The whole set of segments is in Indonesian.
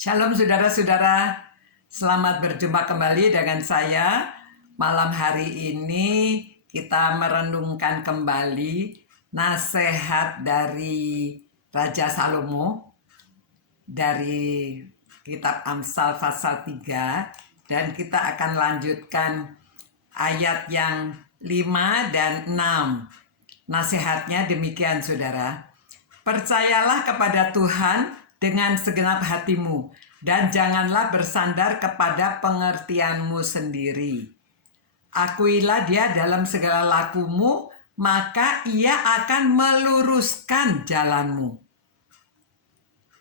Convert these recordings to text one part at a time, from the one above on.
Shalom saudara-saudara, selamat berjumpa kembali dengan saya. Malam hari ini kita merenungkan kembali nasihat dari Raja Salomo dari kitab Amsal pasal 3, dan kita akan lanjutkan ayat yang 5 dan 6. Nasihatnya demikian saudara. Percayalah kepada Tuhan dengan segenap hatimu, dan janganlah bersandar kepada pengertianmu sendiri. Akuilah dia dalam segala lakumu, maka ia akan meluruskan jalanmu.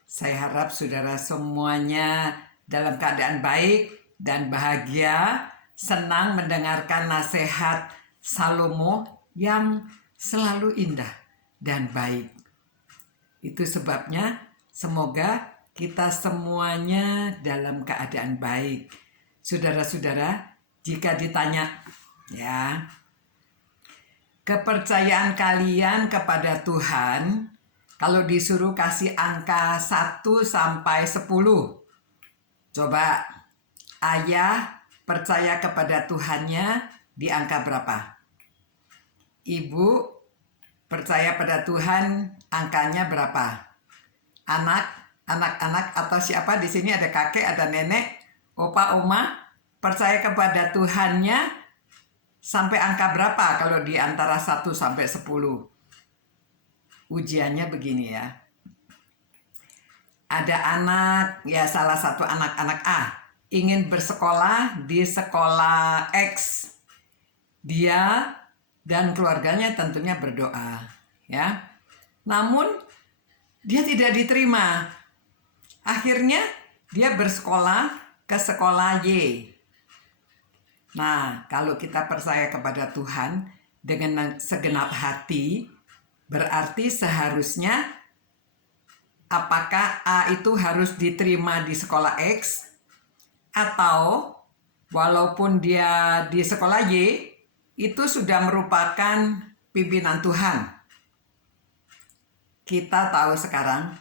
Saya harap saudara semuanya dalam keadaan baik dan bahagia, senang mendengarkan nasihat Salomo yang selalu indah dan baik. Itu sebabnya semoga kita semuanya dalam keadaan baik. Saudara-saudara, jika ditanya, ya, kepercayaan kalian kepada Tuhan, kalau disuruh kasih angka 1 sampai 10, coba ayah percaya kepada Tuhannya di angka berapa? Ibu percaya pada Tuhan angkanya berapa? Anak-anak atau siapa di sini, ada kakek, ada nenek, opa, oma, percaya kepada Tuhannya sampai angka berapa kalau di antara 1 sampai 10? Ujiannya begini ya. Ada anak, ya salah satu anak A ingin bersekolah di sekolah X. Dia dan keluarganya tentunya berdoa, ya. Namun dia tidak diterima. Akhirnya dia bersekolah ke sekolah Y. Nah, kalau kita percaya kepada Tuhan dengan segenap hati, berarti seharusnya apakah A itu harus diterima di sekolah X, atau walaupun dia di sekolah Y, itu sudah merupakan pimpinan Tuhan. Kita tahu sekarang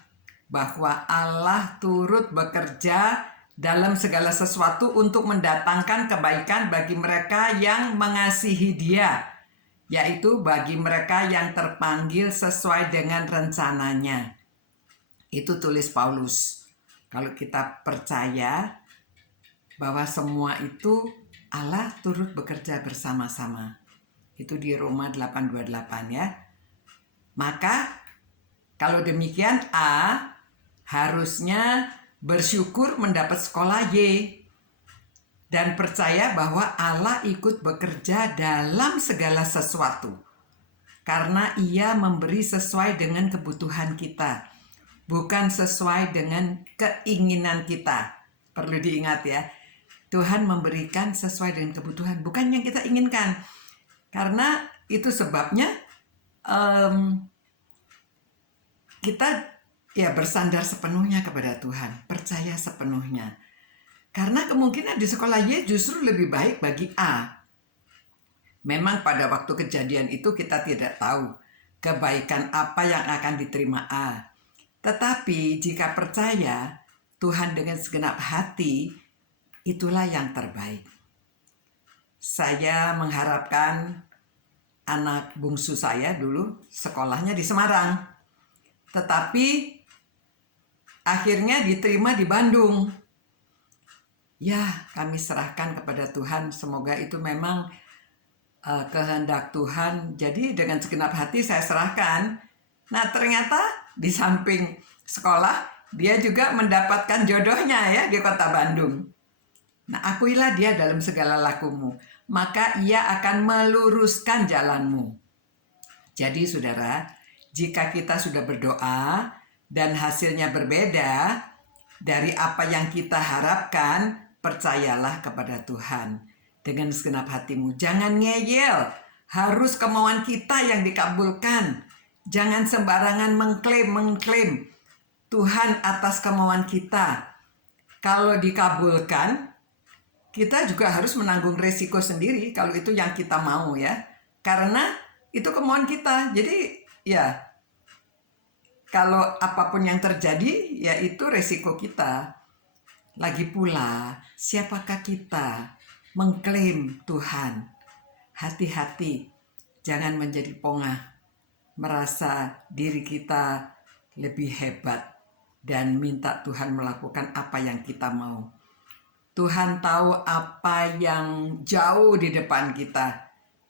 bahwa Allah turut bekerja dalam segala sesuatu untuk mendatangkan kebaikan bagi mereka yang mengasihi Dia, yaitu bagi mereka yang terpanggil sesuai dengan rencananya. Itu tulis Paulus. Kalau kita percaya bahwa semua itu Allah turut bekerja bersama-sama. Itu di Roma 8:28 ya. Maka kalau demikian A harusnya bersyukur mendapat sekolah Y dan percaya bahwa Allah ikut bekerja dalam segala sesuatu, karena Ia memberi sesuai dengan kebutuhan kita, bukan sesuai dengan keinginan kita. Perlu diingat ya, Tuhan memberikan sesuai dengan kebutuhan, bukan yang kita inginkan. Karena itu sebabnya kita ya bersandar sepenuhnya kepada Tuhan, percaya sepenuhnya. Karena kemungkinan di sekolah Y justru lebih baik bagi A. Memang pada waktu kejadian itu kita tidak tahu kebaikan apa yang akan diterima A. Tetapi jika percaya Tuhan dengan segenap hati, itulah yang terbaik. Saya mengharapkan anak bungsu saya dulu sekolahnya di Semarang, tetapi akhirnya diterima di Bandung. Ya, kami serahkan kepada Tuhan, semoga itu memang kehendak Tuhan. Jadi dengan segenap hati saya serahkan. Nah, ternyata di samping sekolah, dia juga mendapatkan jodohnya ya di kota Bandung. Nah, akuilah dia dalam segala lakumu, maka ia akan meluruskan jalanmu. Jadi saudara, jika kita sudah berdoa dan hasilnya berbeda dari apa yang kita harapkan, percayalah kepada Tuhan dengan segenap hatimu. Jangan ngeyel, harus kemauan kita yang dikabulkan. Jangan sembarangan mengklaim Tuhan atas kemauan kita. Kalau dikabulkan, kita juga harus menanggung resiko sendiri kalau itu yang kita mau ya. Karena itu kemauan kita. Jadi ya, kalau apapun yang terjadi, ya itu resiko kita. Lagi pula, siapakah kita mengklaim Tuhan? Hati-hati, jangan menjadi pongah, merasa diri kita lebih hebat dan minta Tuhan melakukan apa yang kita mau. Tuhan tahu apa yang jauh di depan kita.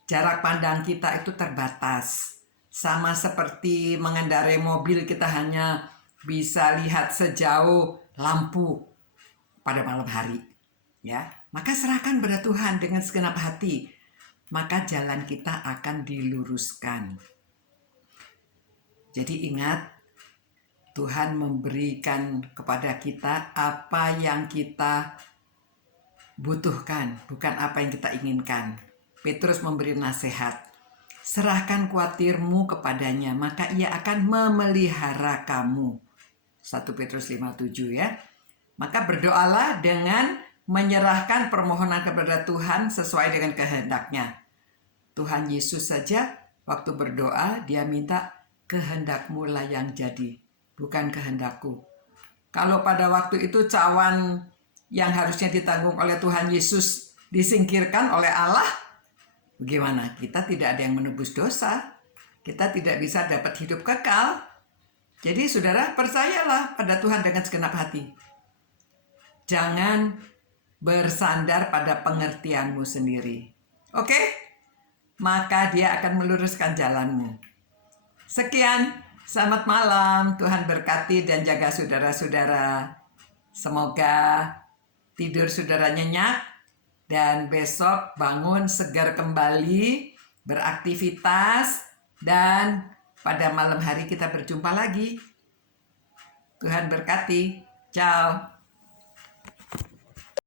Jarak pandang kita itu terbatas. Sama seperti mengendarai mobil, kita hanya bisa lihat sejauh lampu pada malam hari. Ya, maka serahkan pada Tuhan dengan segenap hati, maka jalan kita akan diluruskan. Jadi ingat, Tuhan memberikan kepada kita apa yang kita butuhkan, bukan apa yang kita inginkan. Petrus memberi nasihat, serahkan khawatirmu kepadanya, maka ia akan memelihara kamu. 1 Petrus 5:7 ya. Maka berdoalah dengan menyerahkan permohonan kepada Tuhan sesuai dengan kehendaknya. Tuhan Yesus saja waktu berdoa, dia minta kehendakmu lah yang jadi, bukan kehendakku. Kalau pada waktu itu cawan yang harusnya ditanggung oleh Tuhan Yesus disingkirkan oleh Allah, bagaimana? Kita tidak ada yang menebus dosa. Kita tidak bisa dapat hidup kekal. Jadi saudara, percayalah pada Tuhan dengan segenap hati. Jangan bersandar pada pengertianmu sendiri. Oke? Maka dia akan meluruskan jalanmu. Sekian, selamat malam. Tuhan berkati dan jaga saudara-saudara. Semoga tidur saudara nyenyak dan besok bangun segar kembali, beraktivitas, dan pada malam hari kita berjumpa lagi. Tuhan berkati. Ciao.